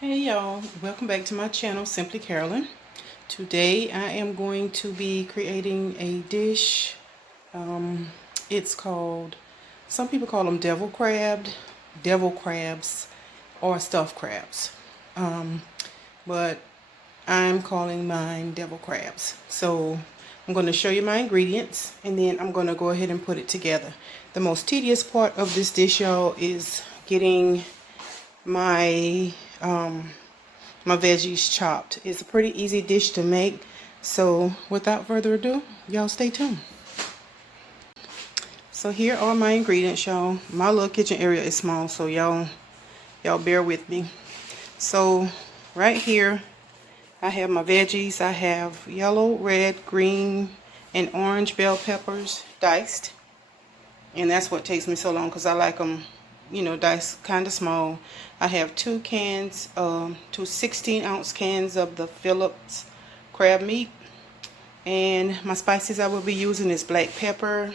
Hey y'all, welcome back to my channel, Simply Carolyn. Today I am going to be creating a dish. It's called, some people call them devil crabs, or stuffed crabs. But I'm calling mine devil crabs. So I'm going to show you my ingredients and then I'm going to go ahead and put it together. The most tedious part of this dish, y'all, is getting my my veggies chopped. It's a pretty easy dish to make, so without further ado, y'all stay tuned. So here are my ingredients, y'all. My little kitchen area is small, so y'all bear with me. So right here I have my veggies. I have yellow, red, green, and orange bell peppers diced, and that's what takes me so long because I like them, you know, diced kind of small. I have two 16-ounce cans of the Phillips crab meat, and my spices I will be using is black pepper,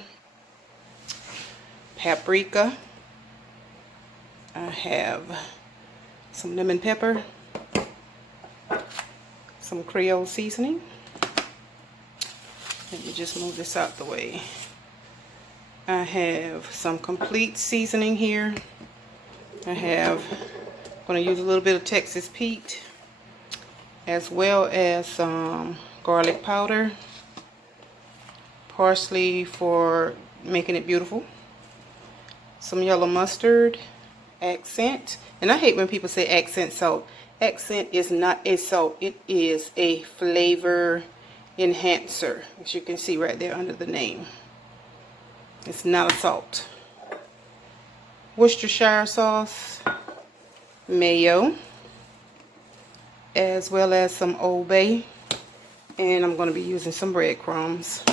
paprika. I have some lemon pepper, some Creole seasoning. Let me just move this out the way. I have some complete seasoning here. I'm going to use a little bit of Texas Pete, as well as some garlic powder, parsley for making it beautiful, some yellow mustard, accent, and I hate when people say accent salt. Accent is not a salt, it is a flavor enhancer, as you can see right there under the name. It's not a salt. Worcestershire sauce, mayo, as well as some Old Bay, and I'm going to be using some breadcrumbs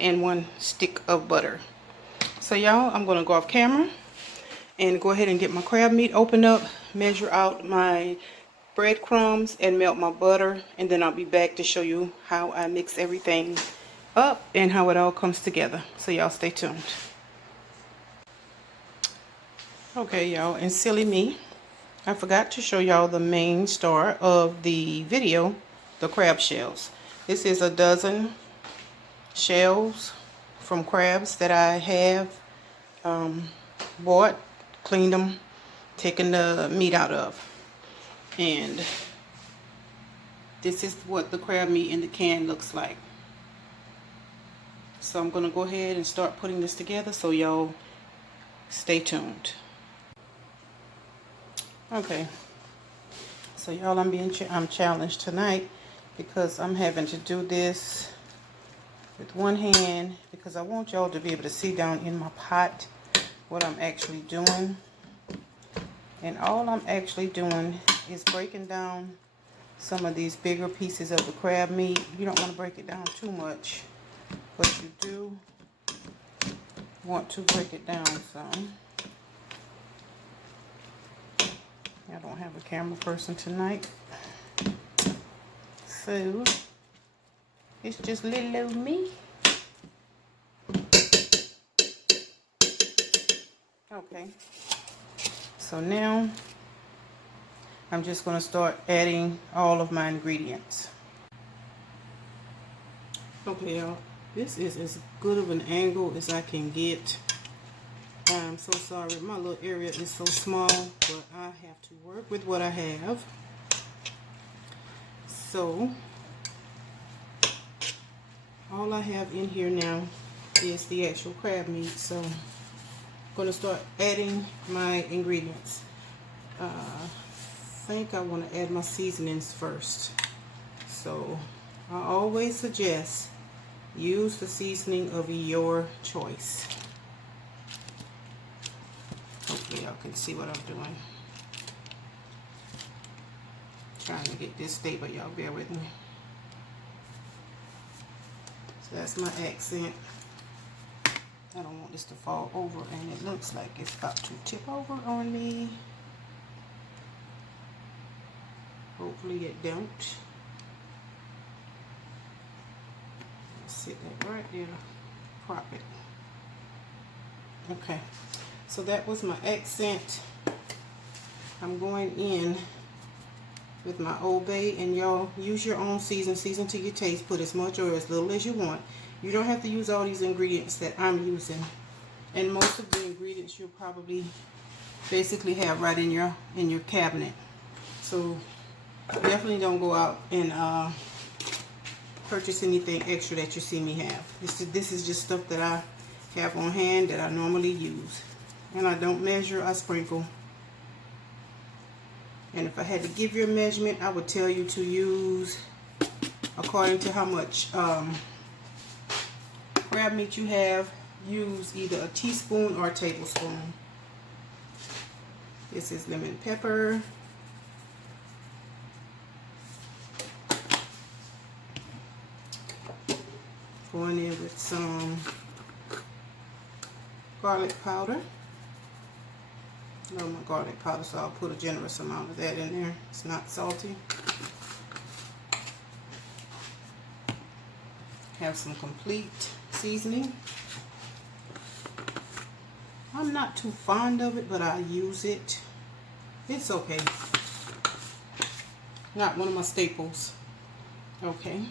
and 1 stick of butter. So y'all, I'm going to go off camera and go ahead and get my crab meat opened up, measure out my breadcrumbs, and melt my butter, and then I'll be back to show you how I mix everything up and how it all comes together. So y'all stay tuned. Okay y'all, and silly me, I forgot to show y'all the main star of the video, the crab shells. This is a dozen shells from crabs that I have bought, cleaned them, taken the meat out of. And this is what the crab meat in the can looks like. So I'm going to go ahead and start putting this together, so y'all stay tuned. Okay, so y'all, I'm challenged tonight because I'm having to do this with one hand because I want y'all to be able to see down in my pot what I'm actually doing. And all I'm actually doing is breaking down some of these bigger pieces of the crab meat. You don't want to break it down too much, but you do want to break it down some. I don't have a camera person tonight, so it's just little old me. Okay, so now I'm just going to start adding all of my ingredients. Okay y'all, this is as good of an angle as I can get. I'm so sorry, my little area is so small, but I have to work with what I have. So all I have in here now is the actual crab meat, so I'm going to start adding my ingredients. I think I want to add my seasonings first, so I always suggest use the seasoning of your choice. Hopefully y'all can see what I'm doing. Trying to get this stable, y'all bear with me. So that's my accent. I don't want this to fall over, and it looks like it's about to tip over on me. Hopefully it don't. Sit that right there, prop it. Okay, so that was my accent. I'm going in with my Old Bay, and y'all use your own season to your taste. Put as much or as little as you want. You don't have to use all these ingredients that I'm using, and most of the ingredients you'll probably basically have right in your cabinet. So definitely don't go out and purchase anything extra that you see me have. This is just stuff that I have on hand that I normally use, and I don't measure, I sprinkle. And if I had to give you a measurement, I would tell you to use according to how much crab meat you have. Use either a teaspoon or a tablespoon. This is lemon pepper. Going in with some garlic powder. I love my garlic powder, so I'll put a generous amount of that in there. It's not salty. Have some complete seasoning. I'm not too fond of it, but I use it. It's okay. Not one of my staples. Okay.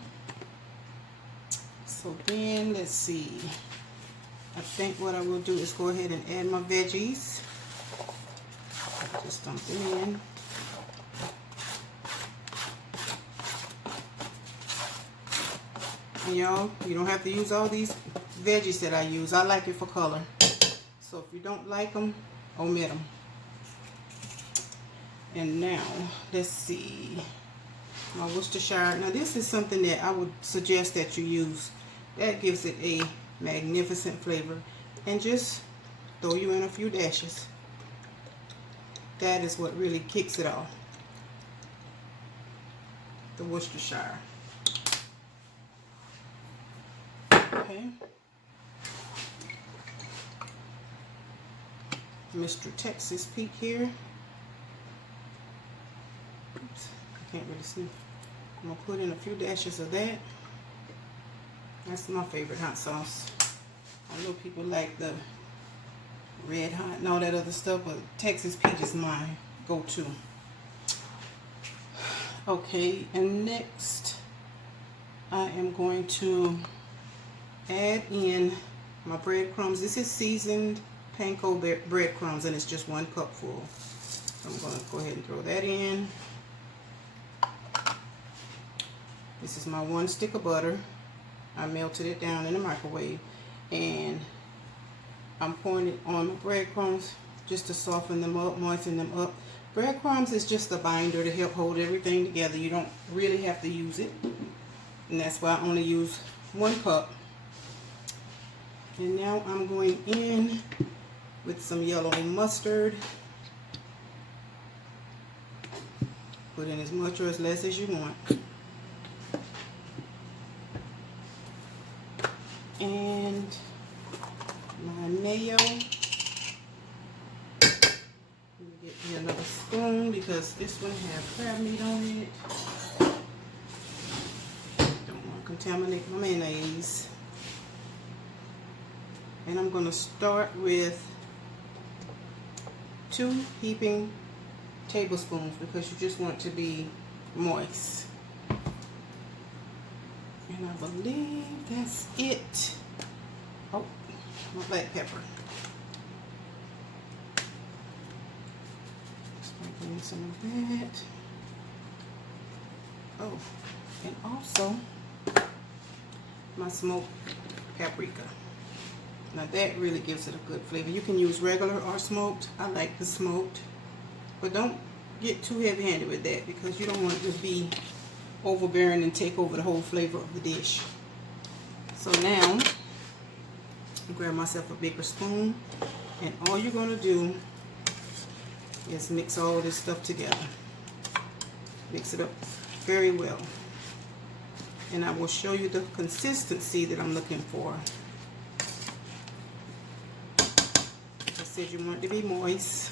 So then, let's see. I think what I will do is go ahead and add my veggies. Just dump them in. And y'all, you don't have to use all these veggies that I use. I like it for color. So if you don't like them, omit them. And now, let's see. My Worcestershire. Now this is something that I would suggest that you use. That gives it a magnificent flavor. And just throw you in a few dashes. That is what really kicks it off. The Worcestershire. Okay. Mr. Texas Pete here. Oops, I can't really see. I'm gonna put in a few dashes of that. That's my favorite hot sauce. I know people like the red hot and all that other stuff, but Texas Pete is my go-to. Okay, and next I am going to add in my breadcrumbs. This is seasoned panko breadcrumbs, and it's just 1 cup full. I'm going to go ahead and throw that in. This is my 1 stick of butter. I melted it down in the microwave, and I'm pouring it on my breadcrumbs just to soften them up, moisten them up. Breadcrumbs is just a binder to help hold everything together. You don't really have to use it, and that's why I only use 1 cup. And now I'm going in with some yellow mustard. Put in as much or as less as you want. And my mayo. Let me get me another spoon because this one has crab meat on it. Don't want to contaminate my mayonnaise. And I'm going to start with 2 heaping tablespoons because you just want it to be moist. And I believe that's it. Oh, my black pepper. Sprinkle in some of that. Oh, and also my smoked paprika. Now that really gives it a good flavor. You can use regular or smoked. I like the smoked. But don't get too heavy-handed with that because you don't want it to be overbearing and take over the whole flavor of the dish. So now, I grab myself a bigger spoon, and all you're going to do is mix all this stuff together. Mix it up very well. And I will show you the consistency that I'm looking for. I said you want it to be moist.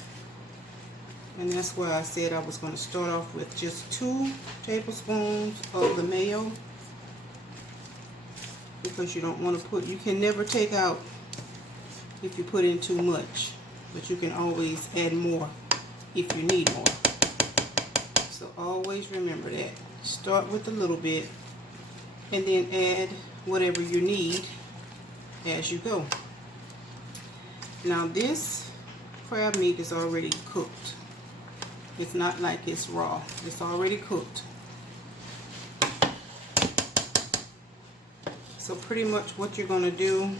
And that's why I said I was going to start off with just 2 tablespoons of the mayo. Because you don't want to put, you can never take out if you put in too much. But you can always add more if you need more. So always remember that. Start with a little bit and then add whatever you need as you go. Now this crab meat is already cooked. It's not like it's raw. It's already cooked. So pretty much what you're going to do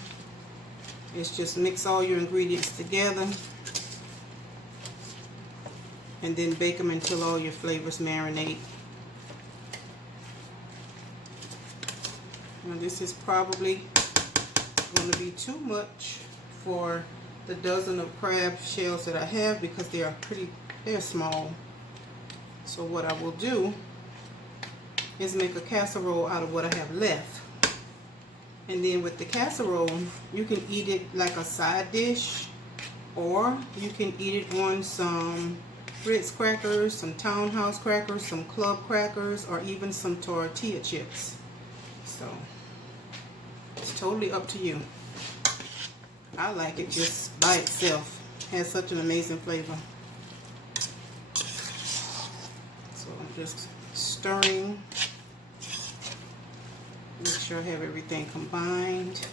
is just mix all your ingredients together and then bake them until all your flavors marinate. Now this is probably going to be too much for the dozen of crab shells that I have because they're small. So what I will do is make a casserole out of what I have left. And then with the casserole, you can eat it like a side dish, or you can eat it on some Ritz crackers, some Townhouse crackers, some club crackers, or even some tortilla chips. So it's totally up to you. I like it just by itself. It has such an amazing flavor. So I'm just stirring. Make sure I have everything combined.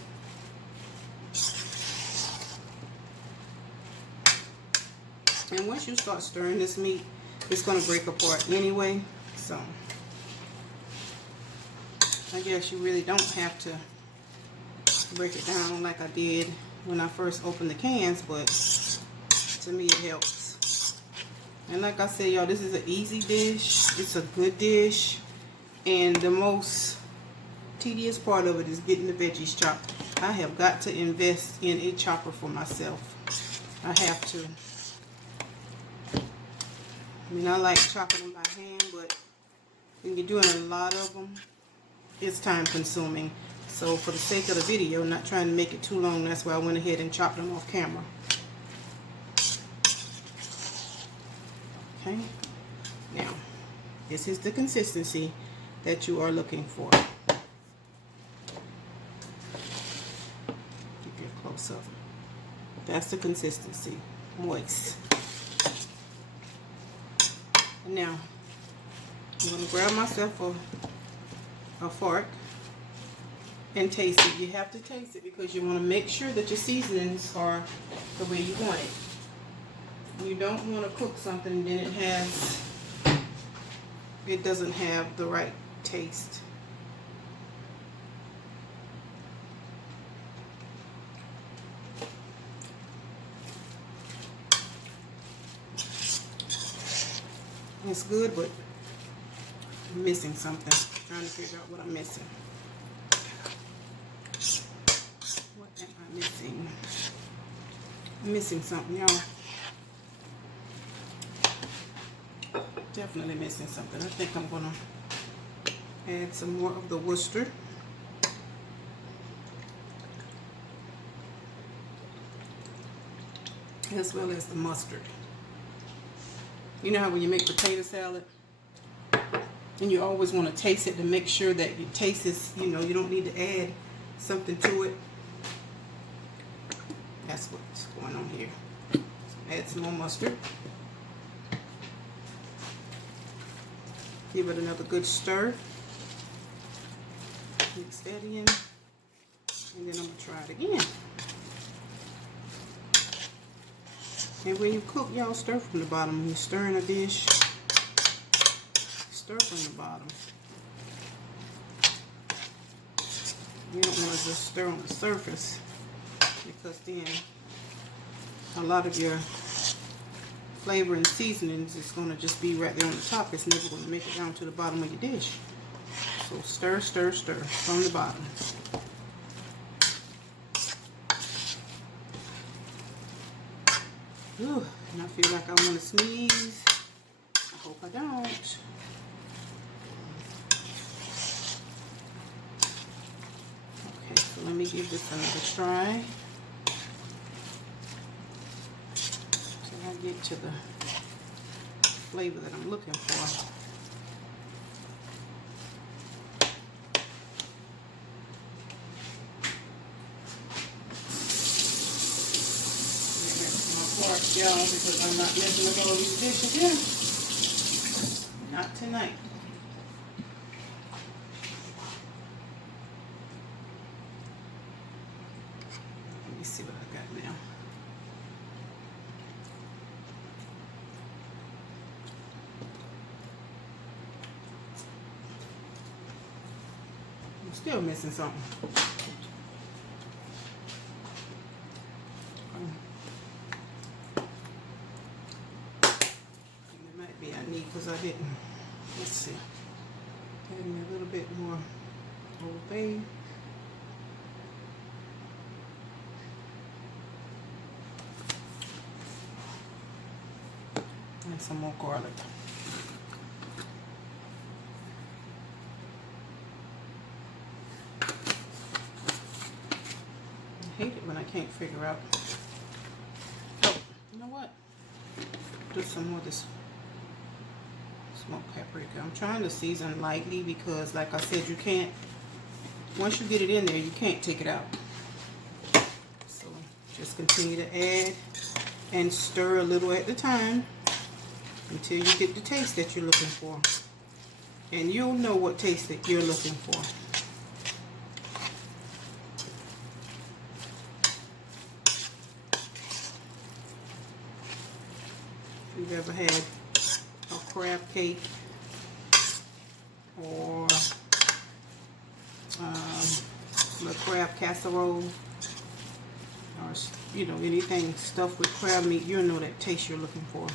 And once you start stirring this meat, it's going to break apart anyway. So I guess you really don't have to break it down like I did when I first opened the cans, but to me it helps. And like I said, y'all, this is an easy dish. It's a good dish. And the most tedious part of it is getting the veggies chopped. I have got to invest in a chopper for myself. I have to. I mean, I like chopping them by hand, but when you're doing a lot of them, it's time consuming. So for the sake of the video, not trying to make it too long, that's why I went ahead and chopped them off camera. Okay. Now, this is the consistency that you are looking for. Close up. That's the consistency. Moist. And now I'm going to grab myself a fork and taste it. You have to taste it because you want to make sure that your seasonings are the way you want it. You don't want to cook something and then it doesn't have the right taste. It's good, but I'm missing something. I'm trying to figure out what I'm missing. What am I missing? I'm missing something, y'all. Definitely missing something. I think I'm gonna add some more of the Worcester. As well as the mustard. You know how when you make potato salad and you always want to taste it to make sure that your taste is, you know, you don't need to add something to it. That's what's going on here. So add some more mustard. Give it another good stir. Mix that in. And then I'm going to try it again. And when you cook, y'all stir from the bottom. When you're stirring a dish, stir from the bottom. You don't want to just stir on the surface because then a lot of your flavor and seasonings is going to just be right there on the top. It's never going to make it down to the bottom of your dish. So stir, stir, stir from the bottom. Ooh, and I feel like I want to sneeze. I hope I don't. Okay, so let me give this another try. So I get to the flavor that I'm looking for. y'all, because I'm not messing with all these dishes here. Not tonight. Let me see what I got now. I'm still missing something. It might be I need, because I didn't. Let's see. Add me a little bit more Old Bay. And some more garlic. I hate it when I can't figure out. Oh, you know what? Do some more of this smoked paprika. I'm trying to season lightly because, like I said, you can't, once you get it in there, you can't take it out. So just continue to add and stir a little at a time until you get the taste that you're looking for. And you'll know what taste that you're looking for. If you've ever had a crab cake or a crab casserole, or you know, anything stuffed with crab meat, you'll know that taste you're looking for.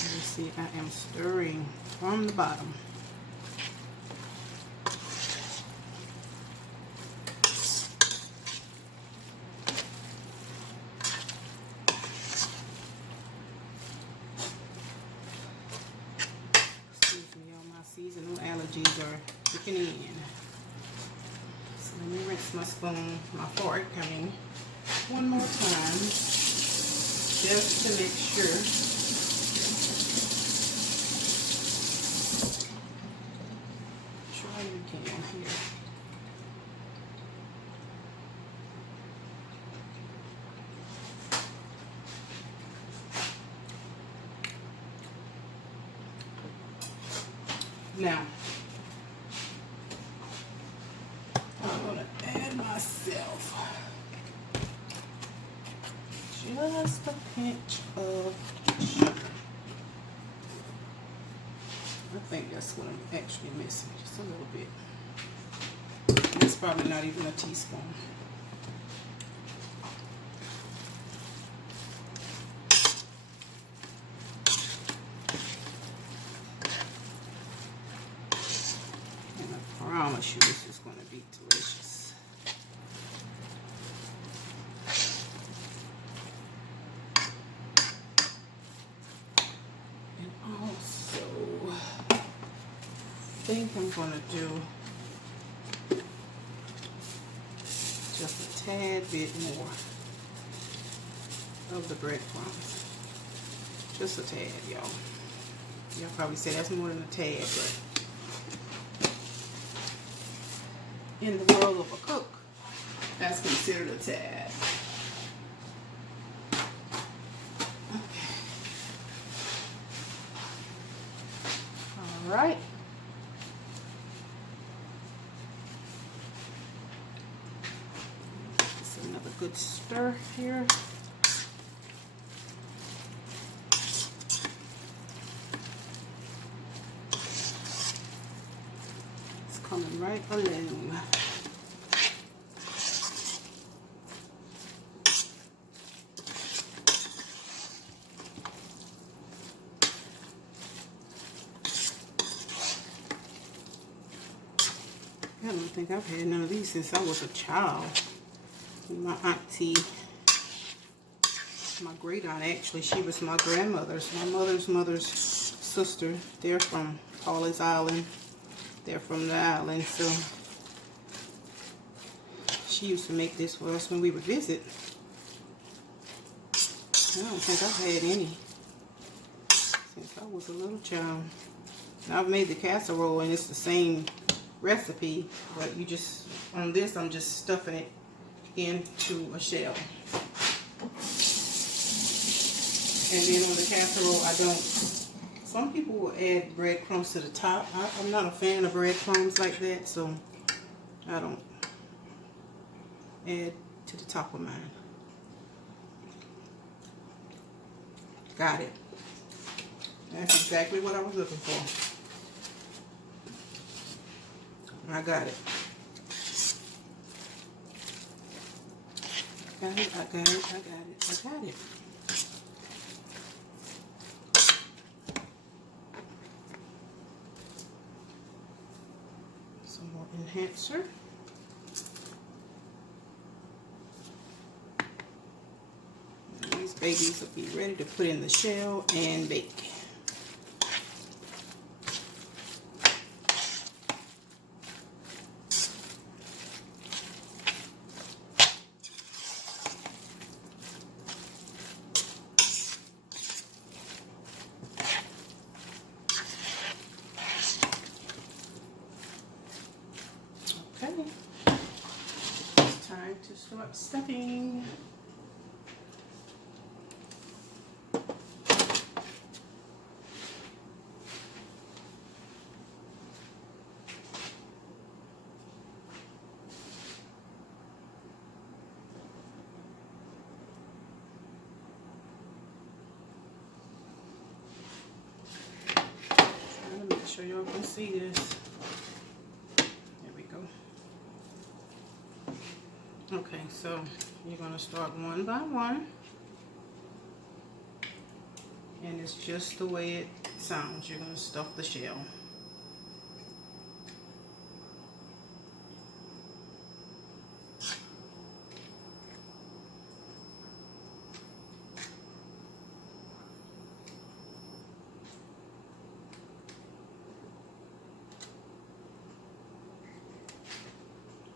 You see, I am stirring from the bottom. Seasonal allergies are kicking in. So let me rinse my spoon, my fork, one more time, just to make sure. Try it again here. Now, I'm going to add myself just a pinch of sugar. I think that's what I'm actually missing, just a little bit. It's probably not even a teaspoon. I promise you this is going to be delicious. And also, I think I'm going to do just a tad bit more of the breadcrumbs. Just a tad, y'all. Y'all probably say that's more than a tad, but in the world of a cook, that's considered a tad. Okay. All right. Just another good stir here. It's coming right along. I don't think I've had none of these since I was a child. My auntie, my great aunt actually, she was my grandmother's, my mother's sister. They're from Paul's Island. They're from the island, so she used to make this for us when we would visit. I don't think I've had any since I was a little child. Now, I've made the casserole and it's the same recipe, but you just, on this, I'm just stuffing it into a shell. And then on the casserole, I don't, some people will add breadcrumbs to the top. I'm not a fan of breadcrumbs like that, so I don't add to the top of mine. Got it. That's exactly what I was looking for. I got it. I got it. Some more enhancer. And these babies will be ready to put in the shell and bake. Okay, it's time to start stuffing. Trying to make sure y'all can see this. Okay, so you're going to start one by one, and it's just the way it sounds. You're going to stuff the shell.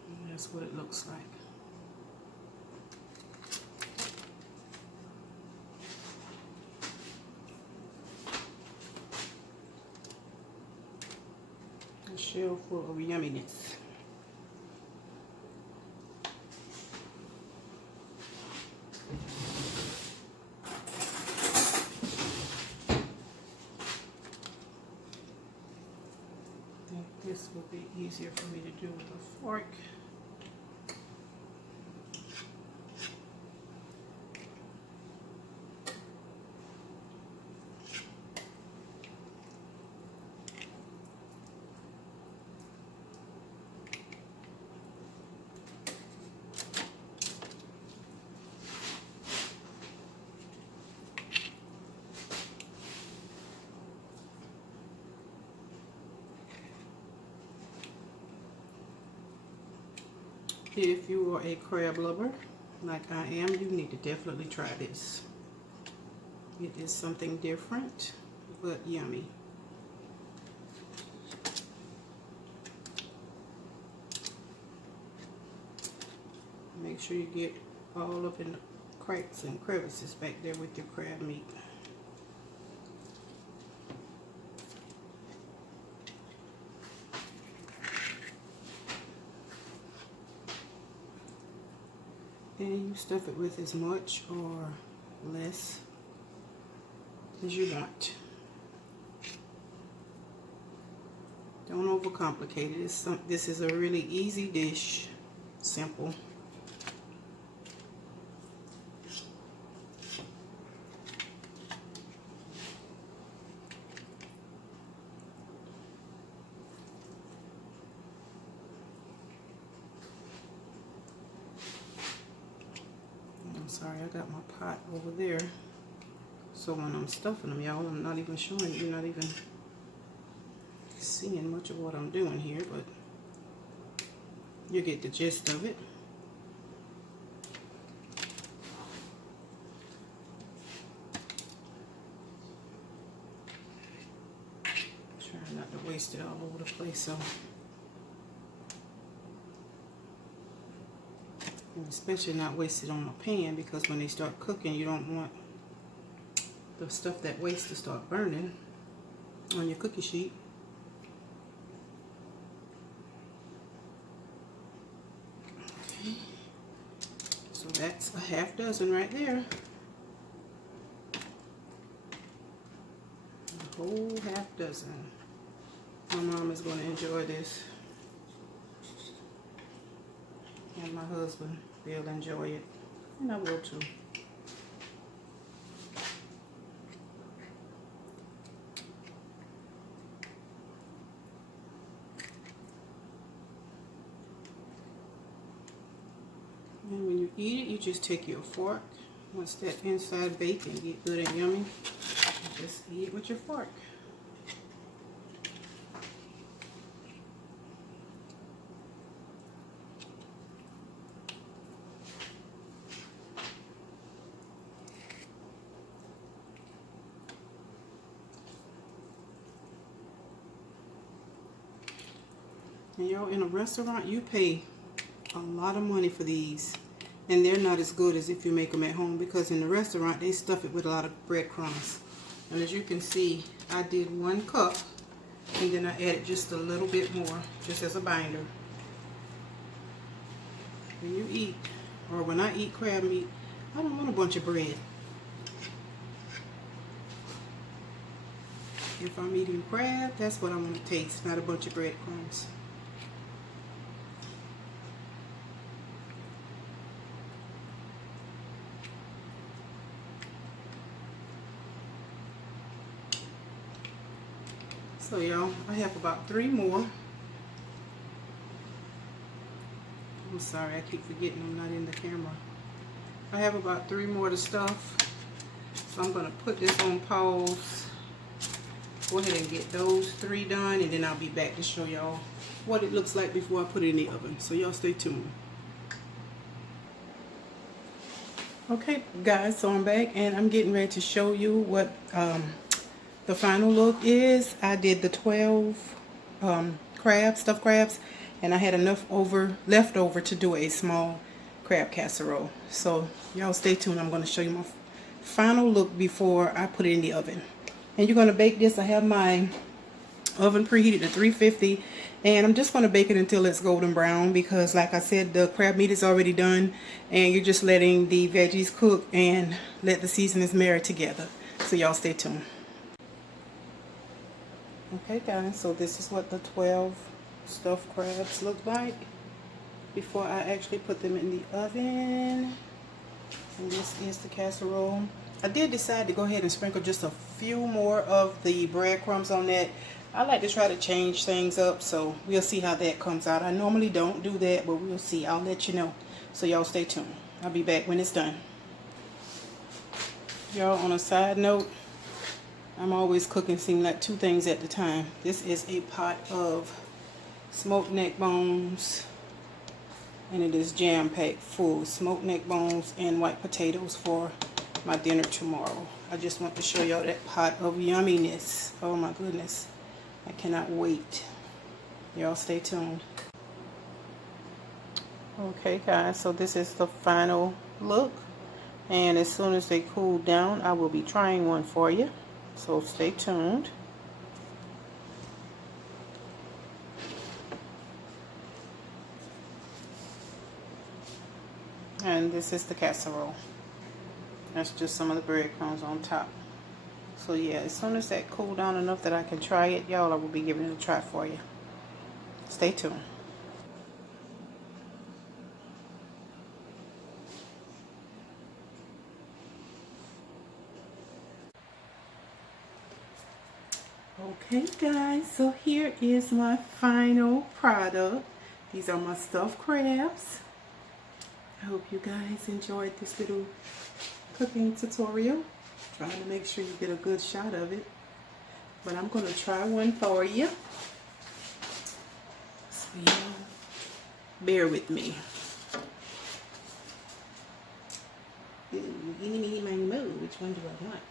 And that's what it looks like. A shell full of yumminess. I think this will be easier for me to do with a fork. If you are a crab lover, like I am, you need to definitely try this. It is something different, but yummy. Make sure you get all up in the cracks and crevices back there with your crab meat. And you stuff it with as much or less as you want. Don't overcomplicate it. This is a really easy dish, simple. I'm sorry, I got my pot over there. So when I'm stuffing them, y'all, I'm not even showing you, not even seeing much of what I'm doing here, but you get the gist of it. Trying not to waste it all over the place, so. And especially not waste it on a pan, because when they start cooking, you don't want the stuff that wastes to start burning on your cookie sheet. Okay. So that's a half dozen right there. A whole half dozen. My mom is going to enjoy this. And my husband will enjoy it. And I will too. And when you eat it, you just take your fork. Once that inside bacon get good and yummy, you just eat it with your fork. And y'all, in a restaurant, you pay a lot of money for these. And they're not as good as if you make them at home, because in the restaurant, they stuff it with a lot of breadcrumbs. And as you can see, I did 1 cup, and then I added just a little bit more, just as a binder. When you eat, or when I eat crab meat, I don't want a bunch of bread. If I'm eating crab, that's what I want to taste, not a bunch of breadcrumbs. So y'all, I have about 3 more. I'm sorry, I keep forgetting I'm not in the camera. I have about 3 more to stuff. So I'm going to put this on pause. Go ahead and get those 3 done, and then I'll be back to show y'all what it looks like before I put it in the oven. So y'all stay tuned. Okay guys, so I'm back and I'm getting ready to show you what the final look is. I did the 12 stuffed crabs, and I had enough left over to do a small crab casserole. So y'all stay tuned. I'm going to show you my final look before I put it in the oven. And you're going to bake this. I have my oven preheated to 350, and I'm just going to bake it until it's golden brown, because like I said, the crab meat is already done and you're just letting the veggies cook and let the seasonings marry together. So y'all stay tuned. Okay guys, so this is what the 12 stuffed crabs look like before I actually put them in the oven. And this is the casserole. I did decide to go ahead and sprinkle just a few more of the breadcrumbs on that. I like to try to change things up, so we'll see how that comes out. I normally don't do that, but we'll see. I'll let you know. So y'all stay tuned. I'll be back when it's done. Y'all, on a side note, I'm always cooking, seem like 2 things at the time. This is a pot of smoked neck bones, and it is jam-packed full. Smoked neck bones and white potatoes for my dinner tomorrow. I just want to show y'all that pot of yumminess. Oh my goodness, I cannot wait. Y'all stay tuned. Okay guys, so this is the final look, and as soon as they cool down, I will be trying one for you. So stay tuned. And this is the casserole. That's just some of the breadcrumbs on top. So yeah, as soon as that cool down enough that I can try it, y'all, I will be giving it a try for you. Stay tuned. Okay guys, so here is my final product. These are my stuffed crabs. I hope you guys enjoyed this little cooking tutorial. Trying to make sure you get a good shot of it. But I'm going to try one for you. So y'all, bear with me. Ooh, eeny, meeny, mo. Which one do I want?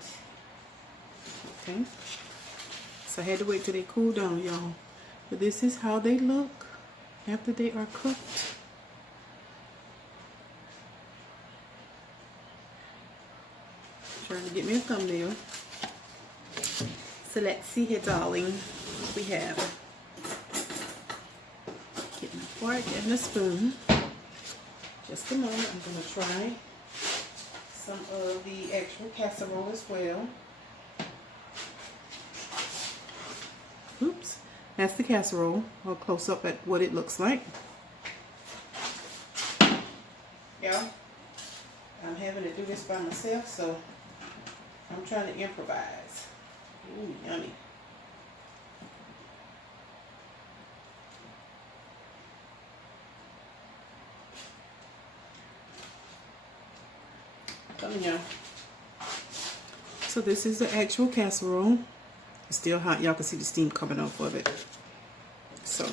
Okay. So I had to wait till they cool down, y'all. But this is how they look after they are cooked. Trying to get me a thumbnail. So let's see here, darling. We have get my fork and a spoon. Just a moment. I'm going to try some of the actual casserole as well. Oops. That's the casserole. I'll close up at what it looks like. Yeah. I'm having to do this by myself, so I'm trying to improvise. Ooh, yummy. Telling y'all. So this is the actual casserole. It's still hot. Y'all can see the steam coming off of it. So,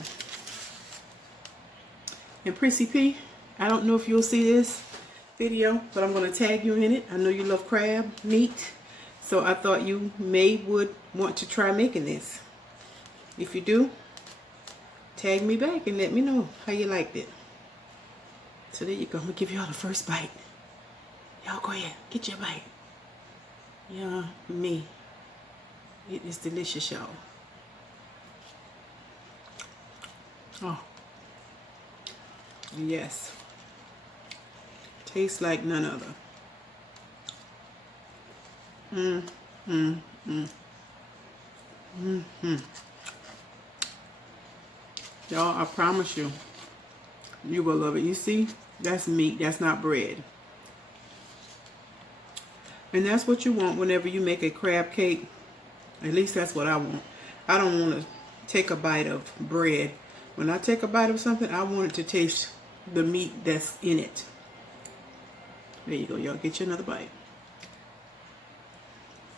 and Prissy P, I don't know if you'll see this video, but I'm going to tag you in it. I know you love crab meat, so I thought you would want to try making this. If you do, tag me back and let me know how you liked it. So there you go. I'm going to give y'all the first bite. Y'all go ahead, get your bite. Yeah, me. It is delicious, y'all. Oh, yes. Tastes like none other. Y'all, I promise you, you will love it. You see, that's meat. That's not bread. And that's what you want whenever you make a crab cake. At least that's what I want. I don't want to take a bite of bread. When I take a bite of something, I want it to taste the meat that's in it. There you go, y'all. Get you another bite.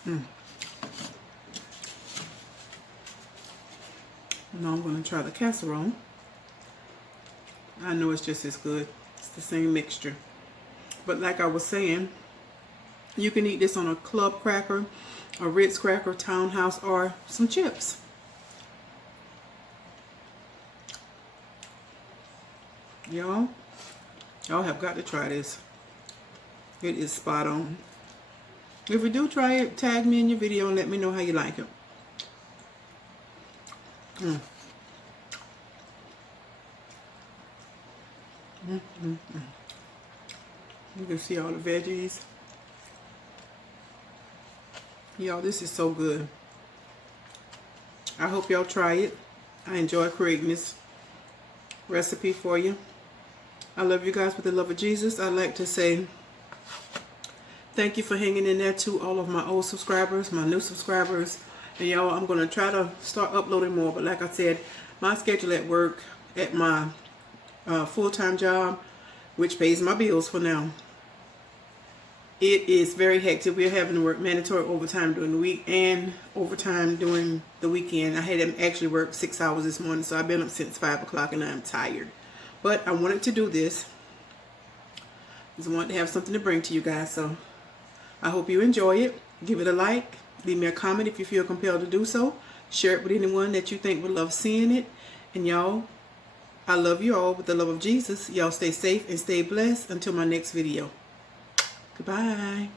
Now I'm going to try the casserole. I know it's just as good. It's the same mixture. But like I was saying, you can eat this on a club cracker, a Ritz cracker, Townhouse, or some chips. Y'all have got to try this. It is spot on. If you do try it, tag me in your video and let me know how you like it. You can see all the veggies. Y'all, this is so good. I hope y'all try it. I enjoy creating this recipe for you. I love you guys with the love of Jesus. I'd like to say thank you for hanging in there to all of my old subscribers, my new subscribers. And y'all, I'm going to try to start uploading more. But like I said, my schedule at work, at my full-time job, which pays my bills for now, it is very hectic. We're having to work mandatory overtime during the week and overtime during the weekend. I had to actually work 6 hours this morning, so I've been up since 5 o'clock and I'm tired. But I wanted to do this. I just wanted to have something to bring to you guys. So I hope you enjoy it. Give it a like. Leave me a comment if you feel compelled to do so. Share it with anyone that you think would love seeing it. And y'all, I love you all with the love of Jesus. Y'all stay safe and stay blessed until my next video. Goodbye.